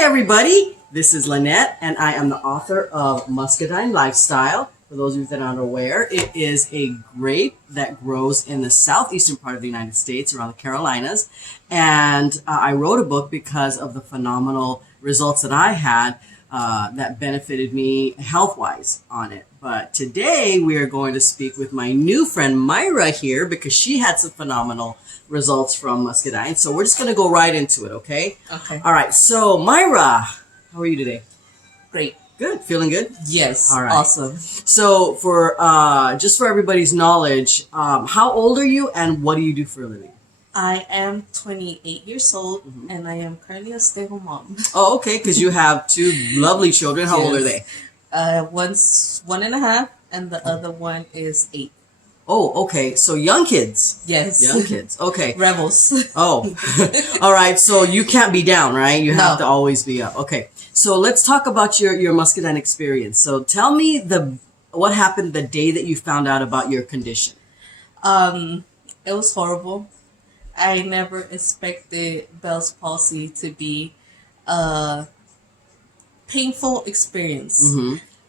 Hi everybody, this is Lynette and I am the author of Muscadine Lifestyle. For those of you that aren't aware, it is a grape that grows in the southeastern part of the United States, around the Carolinas. And I wrote a book because of the phenomenal results that I had that benefited me health-wise on it. But today we are going to speak with my new friend Mayra here because she had some phenomenal results from Muscadine. So we're just going to go right into it, okay? Okay. All right. So Mayra, how are you today? Great. Good. Feeling good? Yes. All right. Awesome. So for just for everybody's knowledge, how old are you and what do you do for a living? I am 28 years old and I am currently a stay-at-home mom. Oh, okay. Because you have two lovely children. How old are they? One's 1.5 and the other one is 8. Oh, okay. So young kids. Yes. Young kids. Okay. Rebels. Oh, all right. So you can't be down, right? You have to always be up. Okay. So let's talk about your Muscadine experience. So tell me what happened the day that you found out about your condition. It was horrible. I never expected Bell's palsy to be a painful experience.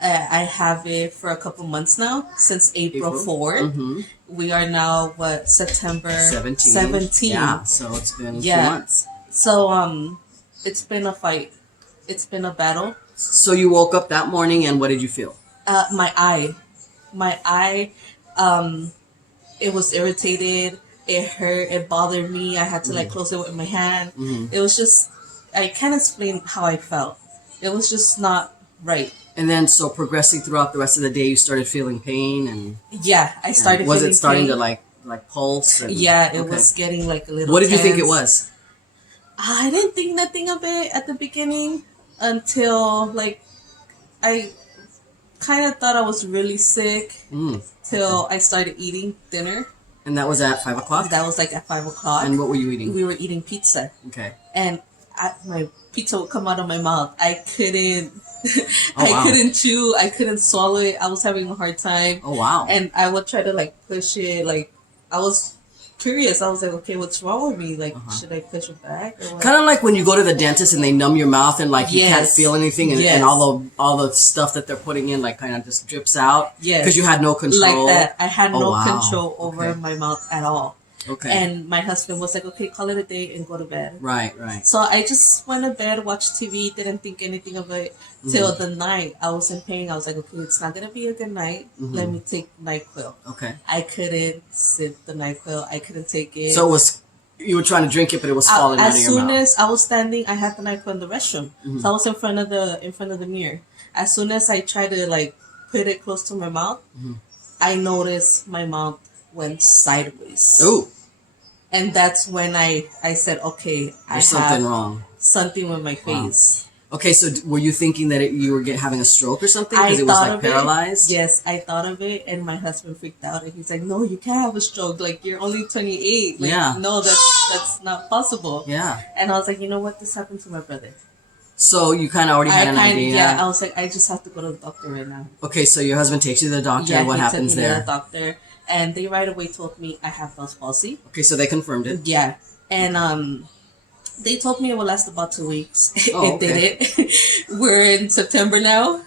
I have it for a couple months now, since April 4th. We are now, September 17. Yeah, so it's been a few months. So, it's been a fight. It's been a battle. So you woke up that morning and what did you feel? My eye, it was irritated. It hurt. It bothered me. I had to close it with my hand. It was just, I can't explain how I felt. It was just not right. And then, so progressing throughout the rest of the day, you started feeling pain and... Yeah, I started was feeling it starting pain. to like pulse? And, yeah, it was getting like a little What did you think tense. it was? I didn't think nothing of it at the beginning until I kind of thought I was really sick till I started eating dinner. And that was at 5 o'clock? That was at 5 o'clock. And what were you eating? We were eating pizza. Okay. And my pizza would come out of my mouth. I couldn't... Oh, wow. I couldn't chew. I couldn't swallow it. I was having a hard time. Oh, wow. And I would try to push it. I was curious. I was like, okay, what's wrong with me? Should I push it back? Or what? Kind of like when you go to the dentist and they numb your mouth and you can't feel anything and all the stuff that they're putting in kind of just drips out. Yes. Because you had no control. Like that. I had no wow. control over my mouth at all. Okay. And my husband was like, okay, call it a day and go to bed. Right. So I just went to bed, watched TV, didn't think anything of it till the night. I was in pain. I was like, okay, it's not going to be a good night. Let me take NyQuil. Okay. I couldn't sip the NyQuil. I couldn't take it. So you were trying to drink it, but it was falling out of your mouth. As soon as I was standing, I had the NyQuil in the restroom. So I was in front of the mirror. As soon as I tried to put it close to my mouth, I noticed my mouth went sideways. Oh. And that's when I said, okay, there's something wrong. Something with my face. Wow. Okay, so were you thinking that you were having a stroke or something? Because it was paralyzed? Yes, I thought of it, and my husband freaked out. And he's like, no, you can't have a stroke. You're only 28. No, that's not possible. Yeah. And I was like, you know what? This happened to my brother. So you kind of already had an idea? Yeah, I was like, I just have to go to the doctor right now. Okay, so your husband takes you to the doctor, and what happens there? Yeah, he took me to the doctor. And they right away told me I have Bell's palsy. Okay, so they confirmed it. Yeah. And they told me it will last about 2 weeks. Oh, it didn't. We're in September now.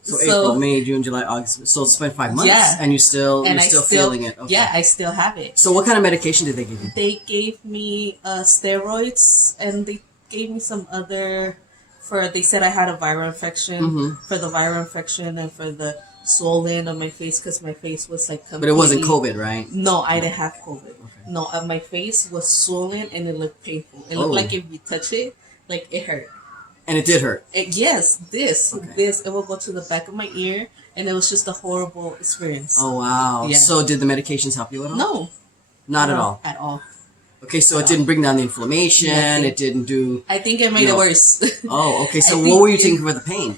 So April, May, June, July, August. So it's been 5 months. Yeah. And you're still feeling it. Okay. Yeah, I still have it. So what kind of medication did they give you? They gave me steroids and they gave me some other they said I had a viral infection. For the viral infection and for the swollen on my face because my face was completely... But it wasn't COVID, right? No, I didn't have COVID. Okay. No, my face was swollen and it looked painful. It looked like if you touch it, it hurt. And it did hurt? Yes, it will go to the back of my ear and it was just a horrible experience. Oh, wow. Yeah. So did the medications help you at all? No. Not at all? At all. Okay, so it didn't bring down the inflammation. Nothing. It didn't do... I think it made it worse. Oh, okay. So what were you taking for the pain?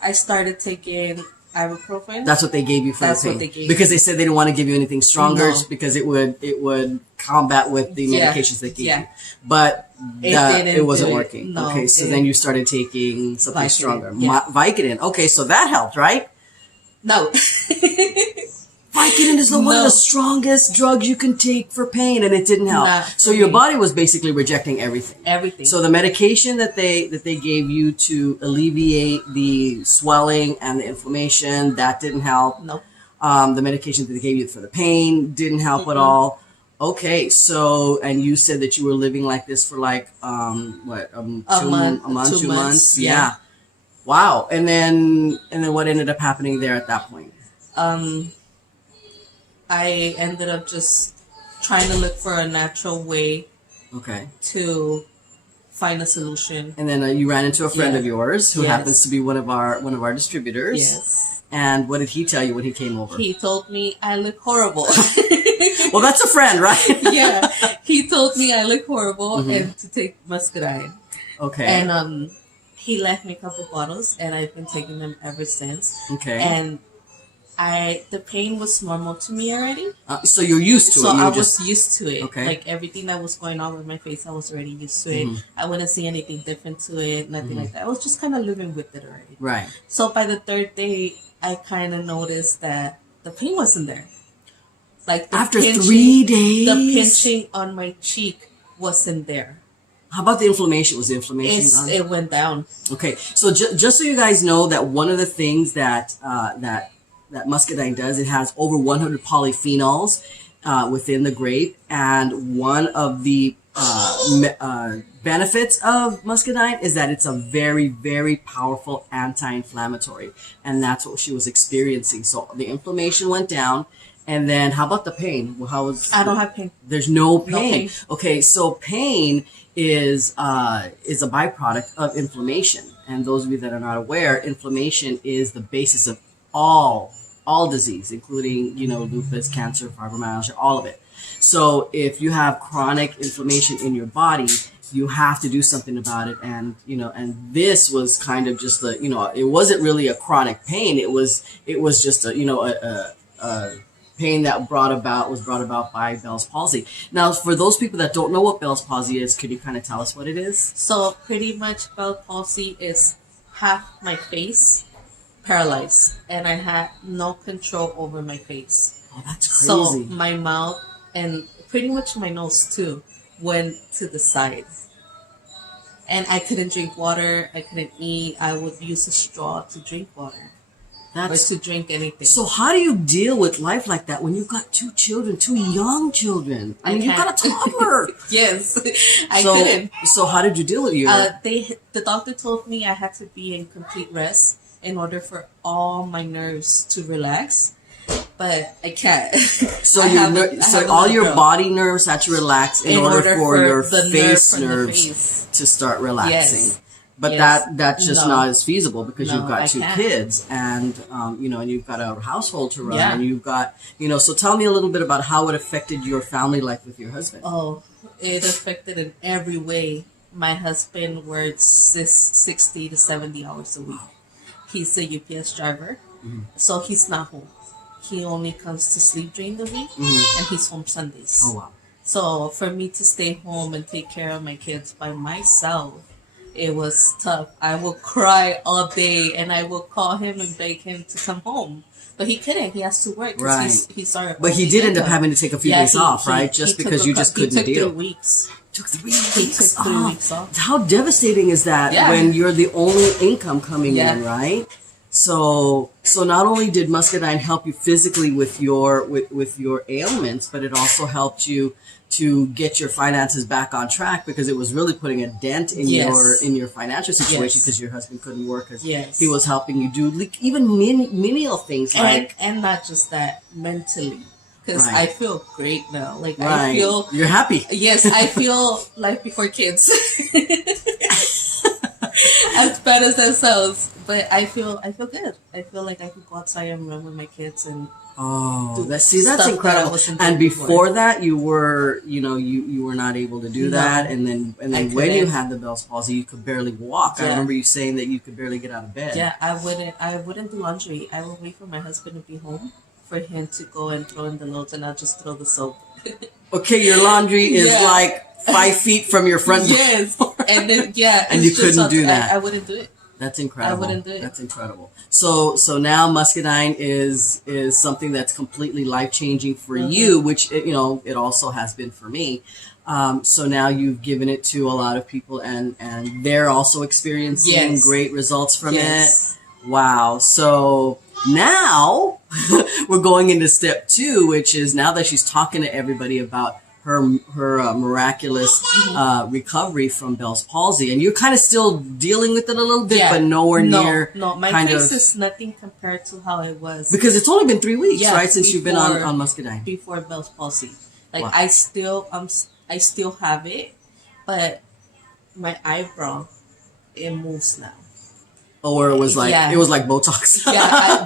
I started taking ibuprofen. That's what they gave you for the pain. That's what they gave because they said they didn't want to give you anything stronger because it would combat with the medications they gave you. But it wasn't working. No, okay, so then you started taking something stronger. Yeah. Vicodin. Okay, so that helped, right? No. Vicodin is one of No. the strongest drugs you can take for pain, and it didn't help. Not So for your me. body was basically rejecting everything. Everything. So the medication that they gave you to alleviate the swelling and the inflammation, that didn't help. Nope. The medication that they gave you for the pain didn't help at all. Okay, so and you said that you were living like this for like what A month, 2 months, yeah. yeah. Wow, and then what ended up happening there at that point? I ended up just trying to look for a natural way Okay, to find a solution. and then you ran into a friend Yeah. of yours who Yes. happens to be one of our distributors. Yes. And what did he tell you when he came over? He told me I look horrible. Well, that's a friend, right? Yeah. He told me I look horrible Mhm. and to take Muscadine. Okay. And he left me a couple bottles and I've been taking them ever since. Okay. And the pain was normal to me already. So you're used to So it. I You're was used to it. Okay. Like everything that was going on with my face, I was already used to it. Mhm. I wouldn't see anything different to it, nothing like that. I was just kind of living with it already. right. So by the third day, I kind of noticed that the pain wasn't there. Like the After pinching, 3 days. the pinching on my cheek wasn't there. How about the inflammation? Was the inflammation gone? It went down. Okay, so just so you guys know that one of the things that that Muscadine does, it has over 100 polyphenols within the grape, and one of the benefits of Muscadine is that it's a very, very powerful anti-inflammatory, and that's what she was experiencing. So the inflammation went down, and then how about the pain? Well, how was? I don't have pain. There's no pain. No pain. Okay, so pain is a byproduct of inflammation, and those of you that are not aware, inflammation is the basis of all disease, including lupus, cancer, fibromyalgia, all of it. So if you have chronic inflammation in your body, you have to do something about it, and this was kind of just it wasn't really a chronic pain. It was just a pain that was brought about by Bell's palsy. Now, for those people that don't know what Bell's palsy is, could you kind of tell us what it is? So pretty much Bell's palsy is half my face paralyzed, and I had no control over my face. Oh, that's So crazy. my mouth and pretty much my nose too went to the side. And I couldn't drink water, I couldn't eat, I would use a straw to drink water or That's to drink anything. so. How do you deal with life like that when you've got two children, two young children? I mean, you've got a toddler. Yes, I so, couldn't. So how did you deal with your? The doctor told me I had to be in complete rest in order for all my nerves to relax, but I can't. So I have a all little your girl. body nerves had to relax in order for your the nerve face from the nerves face. to start relaxing. Yes. But Yes. that's just No. not as feasible because No, you've got I two can't. kids and and you've got a household to run Yeah. and you've got so tell me a little bit about how it affected your family life with your husband. Oh, it affected in every way. My husband works 60 to 70 hours a week. He's a UPS driver, so he's not home. He only comes to sleep during the week, and he's home Sundays. Oh wow. So for me to stay home and take care of my kids by myself, it was tough. I would cry all day, and I would call him and beg him to come home. But he couldn't. He has to work. 'Cause Right. He's our But he only did end up income. having to take a few Yeah, days he- off, he- right? he Just took because a you cou- just he couldn't took deal. 3 weeks. Took 3 He weeks took 3 weeks off. How devastating is that Yeah. when you're the only income coming Yeah. in, right? So not only did Muscadine help you physically with your ailments, but it also helped you to get your finances back on track because it was really putting a dent in Yes. your financial situation Yes. because your husband couldn't work because Yes. he was helping you do like, even menial things like And not just that, mentally. Because Right. I feel great now. Like, I right. feel... You're happy. Yes, I feel life before kids. As bad as that sounds. But I feel good. I feel like I could go outside and run with my kids and... Oh, do that's stuff that I incredible. wasn't And doing before that, you were, you were not able to do No, that. And then I when you couldn't. had the Bell's palsy, you could barely walk. I Yeah. remember you saying that you could barely get out of bed. Yeah, I wouldn't do laundry. I would wait for my husband to be home for him to go and throw in the loads, and I'll just throw the soap. Okay, your laundry is Yeah. like 5 feet from your front door. Yes, and then And you couldn't do that. I wouldn't do it. That's incredible. I wouldn't do it. That's incredible. So now Muscadine is something that's completely life changing for you, which it also has been for me. So now you've given it to a lot of people, and they're also experiencing great results from it. Wow. So now we're going into step 2, which is now that she's talking to everybody about her miraculous recovery from Bell's palsy, and you're kind of still dealing with it a little bit, but nowhere near. No, my case is nothing compared to how it was, because it's only been 3 weeks, right, since you've been on Muscadine. Before Bell's palsy, like I still have it, but my eyebrow, it moves now. Or it was like it was like Botox.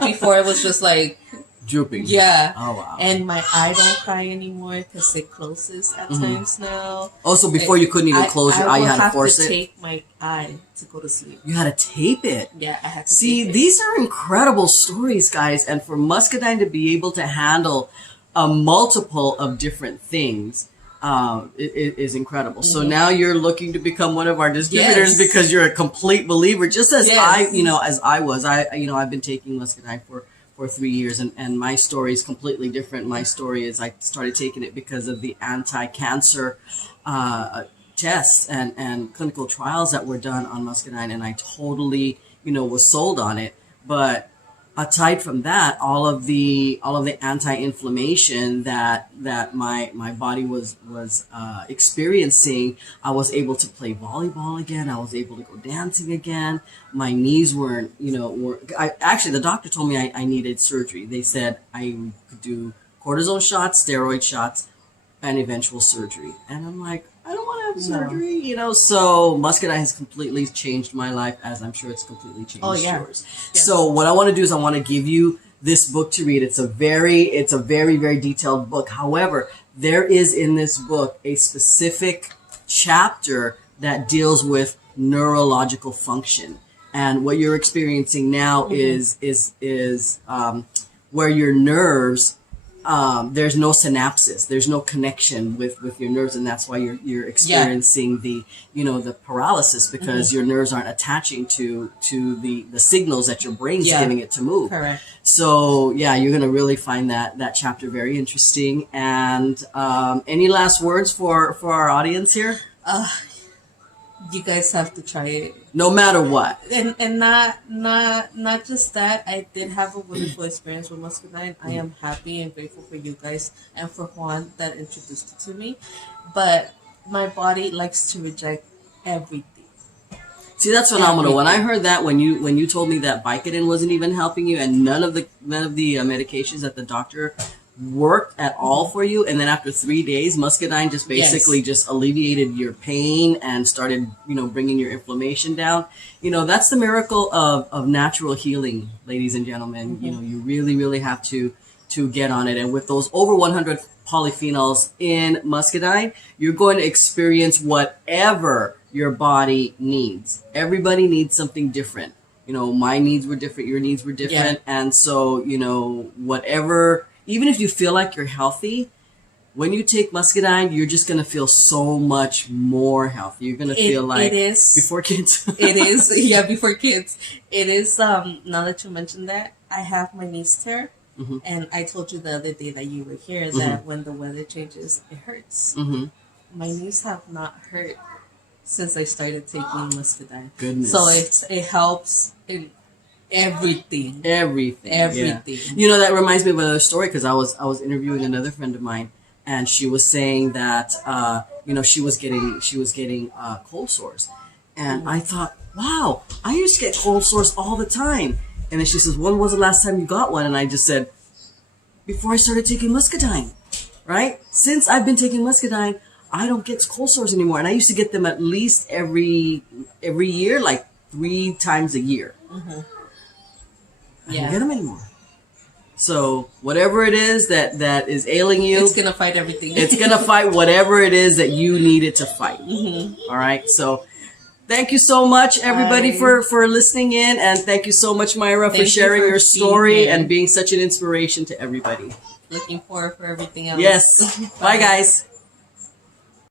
Before it was just like drooping. Yeah. Oh wow. And my eye don't cry anymore because it closes at times now. Oh, so before you couldn't even close your eye, you had to force it. I take my eye to go to sleep. You had to tape it. Yeah, I had to. See, these are incredible stories, guys, and for Muscadine to be able to handle a multiple of different things. It is incredible. So now you're looking to become one of our distributors because you're a complete believer, just as I was. I've been taking Muscadine for 3 years, and my story is completely different. My story is I started taking it because of the anti-cancer tests and clinical trials that were done on Muscadine, and I totally was sold on it. But aside from that, all of the anti-inflammation that my body was experiencing, I was able to play volleyball again. I was able to go dancing again. My knees weren't, actually the doctor told me I needed surgery. They said I could do cortisone shots, steroid shots, and eventual surgery. And I'm like, I don't want to have surgery, So Muscadine has completely changed my life, as I'm sure it's completely changed yours. Yeah. So what I want to do is I want to give you this book to read. It's a very, very detailed book. However, there is in this book a specific chapter that deals with neurological function, and what you're experiencing now is where your nerves. There's no synapses. There's no connection with your nerves, and that's why you're experiencing the paralysis, because your nerves aren't attaching to the signals that your brain's giving it to move. Correct. So you're gonna really find that chapter very interesting. And any last words for our audience here? You guys have to try it, no matter what. And not just that. I did have a wonderful experience with Muscadine. I am happy and grateful for you guys and for Juan that introduced it to me. But my body likes to reject everything. See, that's phenomenal. When I heard that, when you told me that Vicodin wasn't even helping you, and none of the medications that the doctor worked at all for you, and then after 3 days Muscadine just basically just alleviated your pain and started bringing your inflammation down. That's the miracle of natural healing, ladies and gentlemen. You really have to get on it, and with those over 100 polyphenols in Muscadine, you're going to experience whatever your body needs. Everybody needs something different. My needs were different, your needs were different, and so whatever. Even if you feel like you're healthy, when you take Muscadine, you're just going to feel so much more healthy. You're going to feel like... It is. Before kids. It is. Yeah, before kids. It is, now that you mentioned that, I have my knees tear. And I told you the other day that you were here that when the weather changes, it hurts. My knees have not hurt since I started taking Muscadine. Goodness. So it helps in everything. Yeah. That reminds me of another story, because I was interviewing another friend of mine, and she was saying that she was getting cold sores, and I thought, wow, I used to get cold sores all the time. And then she says, when was the last time you got one? And I just said, before I started taking Muscadine, right? Since I've been taking Muscadine, I don't get cold sores anymore, and I used to get them at least every year, like 3 times a year. I don't get them anymore. So whatever it is that is ailing you, it's gonna fight everything. It's gonna fight whatever it is that you need it to fight. All right. So thank you so much, everybody, for listening in, and thank you so much, Mayra, for sharing your story and being such an inspiration to everybody. Looking forward for everything else. Yes. Bye, guys.